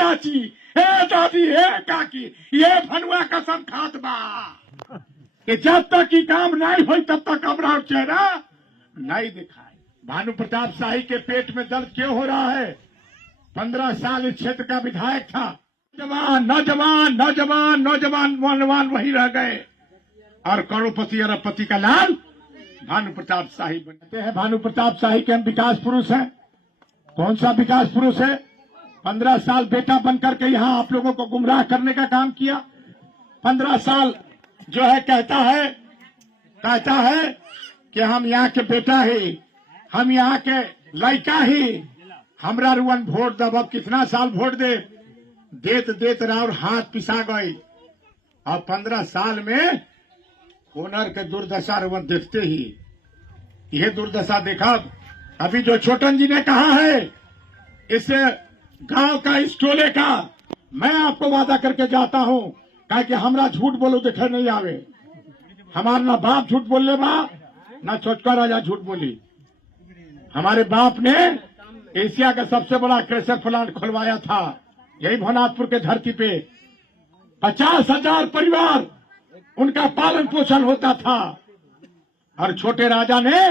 चाची, हे दादी, हे काकी, ये भनुआ कसम खात बा कि जब तक की काम नहीं हुई तब तक हमरा चेहरा नहीं दिखाए। भानु प्रताप शाही के पेट में दर्द क्यों हो रहा है? 15 साल इस क्षेत्र का विधायक था। नौजवान नौजवान नौजवान नौजवान वही रह गए और करोड़पति अरबपति का लाल भानु प्रताप शाही बनते हैं। भानु प्रताप शाही के हम विकास पुरुष हैं। कौन सा विकास पुरुष है? 15 साल बेटा बनकर के यहाँ आप लोगों को गुमराह करने का काम किया। 15 साल जो है कहता है कि हम यहाँ के बेटा ही, हम यहाँ के लड़का ही, हमरा रुअन वोट दब। अब कितना साल वोट देत रहा और हाथ पिसा गई। और 15 साल में हुनर के दुर्दशा रुअन देखते ही यह दुर्दशा देखा। अभी जो छोटन जी ने कहा है इस गांव का, इस टोले का, मैं आपको वादा करके जाता हूं कि हमरा झूठ बोलो देखे नहीं आवे। हमारा ना बाप झूठ बोलने बा, ना छोटका राजा झूठ बोली। हमारे बाप ने एशिया का सबसे बड़ा क्रेशर प्लांट खुलवाया था यही भवनाथपुर के धरती पे। 50,000 परिवार उनका पालन पोषण होता था। और छोटे राजा ने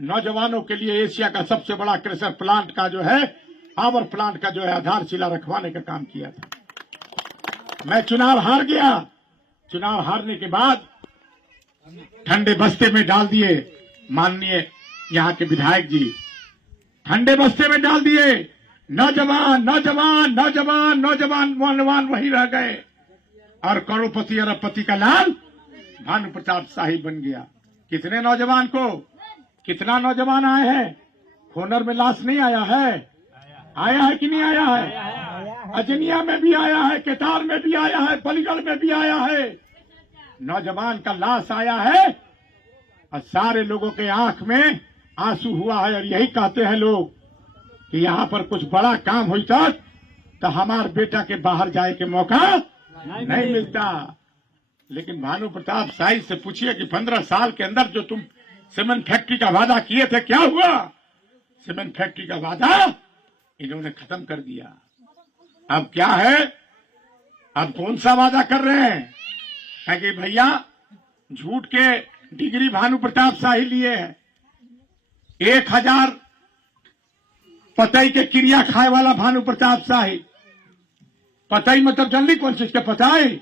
नौजवानों के लिए एशिया का सबसे बड़ा क्रेशर प्लांट का जो है, पावर प्लांट का जो है आधारशिला रखवाने का काम किया था। मैं चुनाव हार गया। चुनाव हारने के बाद ठंडे बस्ते में डाल दिए माननीय यहाँ के विधायक जी, ठंडे बस्ते में डाल दिए। नौजवान नौजवान नौजवान नौजवान नौजवान वही रह गए और करोड़पति अरबपति का लाल भानु प्रताप शाही बन गया। कितने नौजवान को, कितना नौजवान आए हैं? होनर में लाश नहीं आया है? आया है कि नहीं आया है? अजनिया में भी आया है, केतार में भी आया है, बलीगढ़ में भी आया है। नौजवान का लाश आया है और सारे लोगों के आंख में आंसू हुआ है। और यही कहते हैं लोग कि यहाँ पर कुछ बड़ा काम हुई तो हमारे बेटा के बाहर जाए के मौका नहीं मिलता। लेकिन भानु प्रताप शाही से पूछिए कि 15 साल के अंदर जो तुम सीमेंट फैक्ट्री का वादा किए थे क्या हुआ? सीमेंट फैक्ट्री का वादा इन्होंने खत्म कर दिया। अब क्या है? अब कौन सा वादा कर रहे हैं? कि भैया झूठ के डिग्री भानु प्रताप शाही लिए है। 1000 पतई के क्रिया खाए वाला भानु प्रताप शाही। पतई मतलब जल्दी कौन चीज के पतई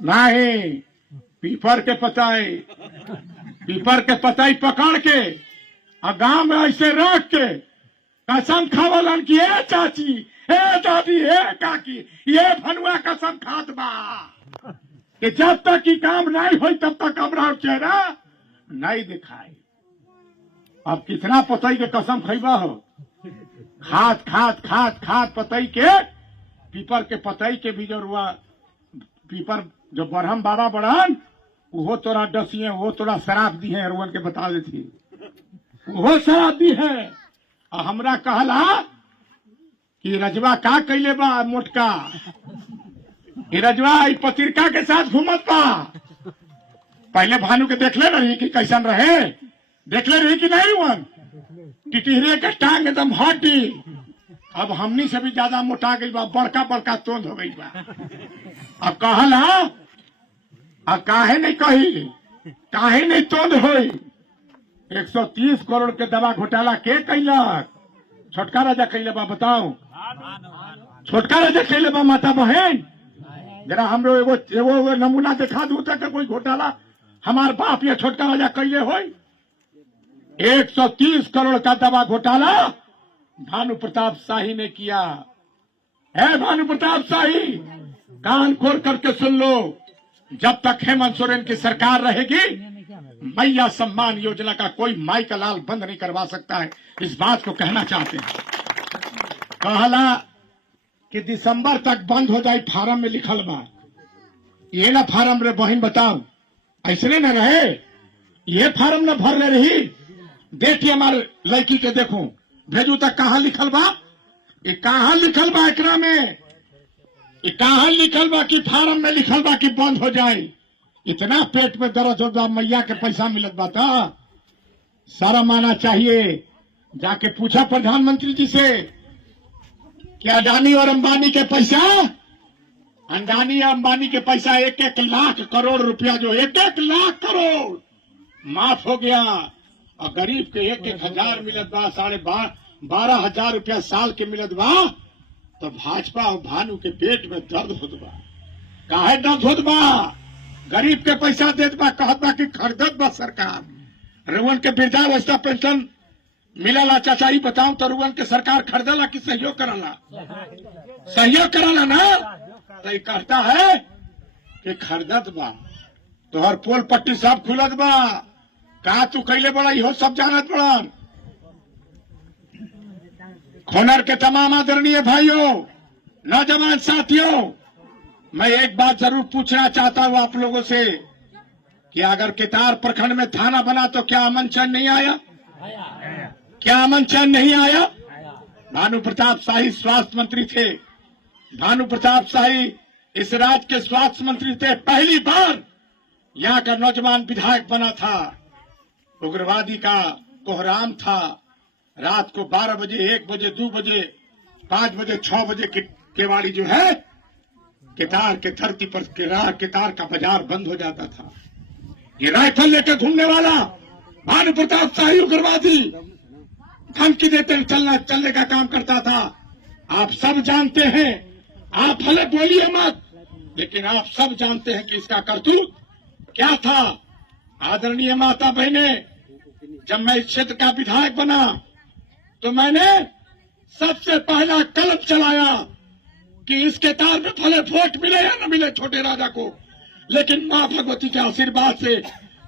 नहीं, पीपर के पतई। पीपर के पतई पकड़ के और गांव में ऐसे रख के कसम खावलन की, हे चाची, हे दादी, हे काकी, ये भनुआ कसम खात बा कि जब तक की काम नहीं हुई तब तक हमरा चेहरा नहीं दिखाई। अब कितना पतई के कसम खैबा हो? खात खात खात खात पतई के, पीपर के पतई के भी जो हुआ, पीपर जो बरहम बाबा बड़न वो तोरा डसिए, वो तोरा शराब दी है। रोहन के बता देती वो शराब दी है। और हमरा कहला कि रजवा का कैले बा मोटका, रजवा पत्रिका के साथ घूमत बा। पहले भानु के देखले रही कि कैसन रहे, देखले रही कि नहीं? वन टिटिहरे के टांग एकदम हड्डी। अब हमनी से भी ज्यादा मोटा गई बा, बड़का बड़का तोंद हो गई बा। अब कहला अब काहे नहीं कही, काहे नहीं तोंद होई? 130 करोड़ के दवा घोटाला के कैलक? छोटका राजा कैले बा, बताओ। छोटका राजा कैले बा माता बहन? जरा हमरो एगो नमूना दिखा दू तक कोई घोटाला हमार बाप या छोटका राजा कैले हो। 130 करोड़ का दवा घोटाला भानु प्रताप शाही ने किया है। भानु प्रताप शाही, कान खोल करके सुन लो, जब तक हेमंत सोरेन की सरकार रहेगी मैया सम्मान योजना का कोई माई का लाल बंद नहीं करवा सकता है। इस बात को कहना चाहते हैं। कहला कि दिसंबर तक बंद हो जाए, फार्म में लिखल बा। ये ना फार्म रे बहन बताओ, ऐसे न रहे, ये फार्म न भर रही। देखिए हमारे लड़की के देखो, भेजू तक कहाँ लिखल बा? ये कहाँ लिखल बा? एकरा में ये कहाँ लिखल बा कि फार्म में लिखल बा कि बंद हो जाए? इतना पेट में दर्द हो बा, मैया के पैसा मिलत बा था। शर्म आना चाहिए। जाके पूछा प्रधानमंत्री जी से कि अडानी और अंबानी के पैसा, अंडानी और अंबानी के पैसा 1-1 लाख करोड़ रुपया, जो 1-1 लाख करोड़ माफ हो गया, और गरीब के 1-1 हजार मिलत बा, 12,500 रुपया साल के मिलत बा। तो भाजपा और भानु के पेट में दर्द होत बा। काहे दर्द होत बा? गरीब के पैसा देत बा, कहत बा कि खरीदत बा सरकार। रुअन के वृद्धावस्था पेंशन मिलला, चाचा ही बताऊं तो रुअन के सरकार खरीदला कि सहयोग करला? सहयोग करला ना। तो ये कहता है कि खरीदत बा, तो हर पोल पट्टी सब खुलत बा। का तू कैले बड़ा, इहो सब जानत बड़न। खोनर के तमाम आदरणीय भाइयों, नौजवान साथियों, मैं एक बात जरूर पूछना चाहता हूं आप लोगों से कि अगर केतार प्रखंड में थाना बना तो क्या अमन चैन नहीं आया? क्या अमन चैन नहीं आया? भानु प्रताप शाही स्वास्थ्य मंत्री थे। भानु प्रताप शाही इस राज्य के स्वास्थ्य मंत्री थे। पहली बार यहाँ का नौजवान विधायक बना था। उग्रवादी का कोहराम था। रात को 12 बजे, 1 बजे, 2 बजे, 5 बजे, 6 बजे केवाड़ी जो है केतार के धरती पर केतार का बाजार बंद हो जाता था। ये राइफल लेकर घूमने वाला भानु प्रताप शाही उग्रवादी धमकी देते चलने का काम करता था। आप सब जानते हैं, आप भले बोलिए मत, लेकिन आप सब जानते हैं कि इसका करतूत क्या था। आदरणीय माता बहने, जब मैं इस क्षेत्र का विधायक बना तो मैंने सबसे पहला कलम चलाया कि इस केतार में भले वोट मिले या न मिले छोटे राजा को, लेकिन मां भगवती के आशीर्वाद से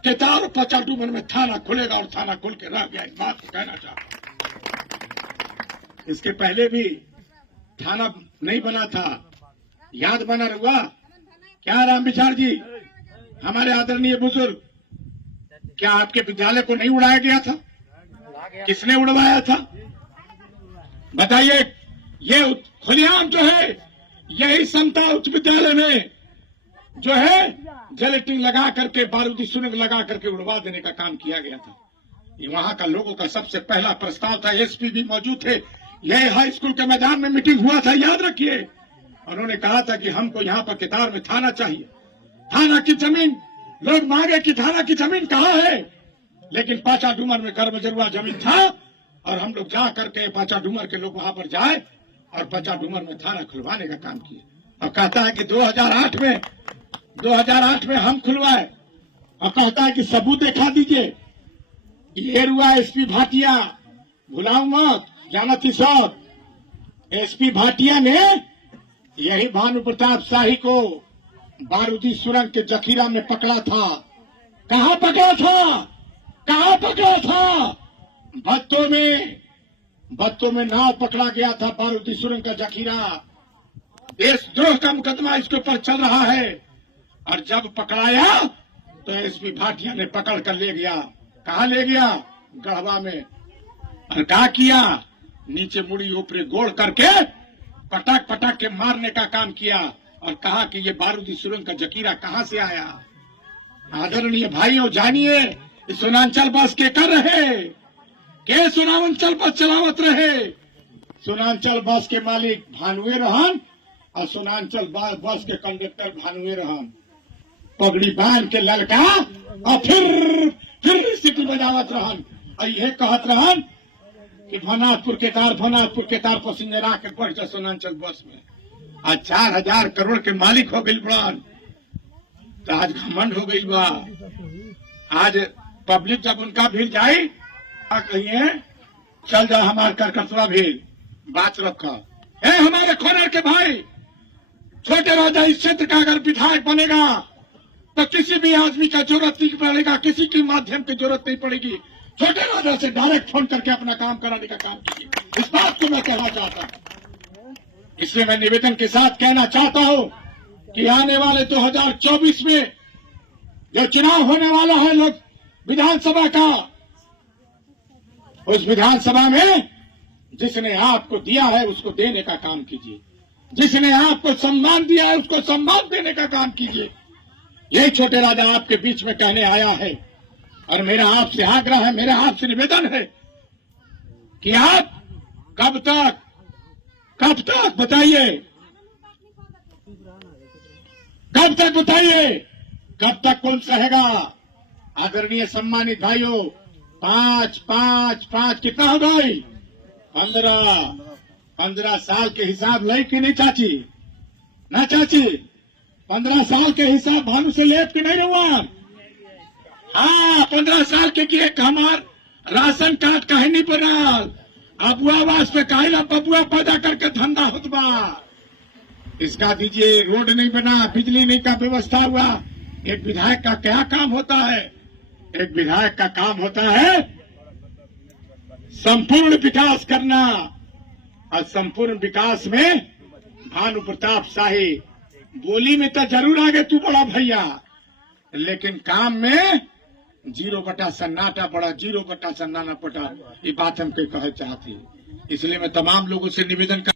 केतार और पचाडूमन में थाना खुलेगा, और थाना खुल के रह गया। इस बात को कहना चाहता। इसके पहले भी थाना नहीं बना था, याद बना रहुआ क्या राम विचार जी, हमारे आदरणीय बुजुर्ग? क्या आपके विद्यालय को नहीं उड़ाया गया था? किसने उड़वाया था बताइए? ये खुलेआम जो है, यही समता उच्च विद्यालय में जो है जिलेटिन लगा करके, बारूदी सुरंग लगा करके उड़वा देने का काम किया गया था। ये वहां का लोगों का सबसे पहला प्रस्ताव था। एसपी भी मौजूद थे। यह हाई स्कूल के मैदान में मीटिंग हुआ था, याद रखिए। उन्होंने कहा था कि हमको यहाँ पर केतार में थाना चाहिए। थाना की जमीन लोग मांगे कि थाना की जमीन कहाँ है, लेकिन पाचाडूमर में गर्भजरुआ जमीन था, और हम लोग जा करके पाचाडूमर के लोग वहां पर जाए और पाचाडूमर में थाना खुलवाने का काम किया। और कहता है कि 2008 में हम खुलवाए, और कहता है कि सबूत दिखा दीजिए। ये रुआ एसपी भाटिया, भुलाऊ मत, जाना थी सब। एसपी भाटिया ने यही भानु प्रताप शाही को बारूदी सुरंग के जखीरा में पकड़ा था। कहाँ पकड़ा था? कहाँ पकड़ा था? भत्तों में नाव पकड़ा गया था। बारूदी सुरंग का जखीरा, देशद्रोह का मुकदमा इसके ऊपर चल रहा है। और जब पकड़ाया तो एसपी भाटिया ने पकड़ कर ले गया। कहाँ ले गया? गढ़वा में। और क्या किया? नीचे मुड़ी ऊपरे गोड़ करके पटक पटक के मारने का काम किया, और कहा कि ये बारूदी सुरंग का जखीरा कहां से आया। आदरणीय भाइयों, जानिए सोनांचल बस के कर रहे के सोनांचल बस चलावत रहे। सोनांचल बस के मालिक भानुए रहन, और सोनांचल बस के कंडक्टर भानुए रहन। पगड़ी बांध के ललका और फिर सिटी बजावत रहन, और यह कहत रहन कि भनाथपुर केतार पैसेंजर आके बढ़ जा सोनांचल बस में। आज 4,000 करोड़ के मालिक हो गई बड़न, तो आज घमंड हो गई बा। आज पब्लिक जब उनका भीड़ जाये, कहिए चल जा हमार करकटवा भीड़, बात रखा है। हमारे खोनर के भाई, छोटे राजा इस क्षेत्र का अगर विधायक बनेगा तो किसी भी आदमी का जरूरत नहीं पड़ेगा, किसी के माध्यम की जरूरत नहीं पड़ेगी। छोटे राजा से डायरेक्ट फोन करके अपना काम कराने का काम कीजिए। इस बात को मैं कहना चाहता हूं। इसलिए मैं निवेदन के साथ कहना चाहता हूं कि आने वाले 2024 में जो चुनाव होने वाला है लोग विधानसभा का, उस विधानसभा में जिसने आपको दिया है उसको देने का काम कीजिए। जिसने आपको सम्मान दिया है उसको सम्मान देने का काम कीजिए। यही छोटे राजा आपके बीच में कहने आया है, और मेरा आपसे आग्रह है, मेरा आपसे निवेदन है कि आप कब तक कब तक बताइए, कब तक बताइए, कब तक कौन सहेगा? आदरणीय सम्मानित भाइयों, 5 5 5 कितना हो गई? 15 साल के हिसाब लाई कि नहीं चाची? ना चाची, 15 साल के हिसाब भानु से लेप कि नहीं हुआ? हाँ, 15 साल के किए हमार राशन कार्ड काहे नहीं बना? अबुआ आवास पे काहे ना बबुआ पैदा करके धंधा होत बा? इसका दीजिए, रोड नहीं बना, बिजली नहीं का व्यवस्था हुआ। एक विधायक का क्या काम होता है? एक विधायक का काम होता है संपूर्ण विकास करना, और संपूर्ण विकास में भानु प्रताप शाही बोली में तो जरूर आगे तू बड़ा भैया, लेकिन काम में 0 सन्नाटा पड़ा, 0 सन्नाटा पड़ा। ये बात हम कह चाहती, इसलिए मैं तमाम लोगों से निवेदन कर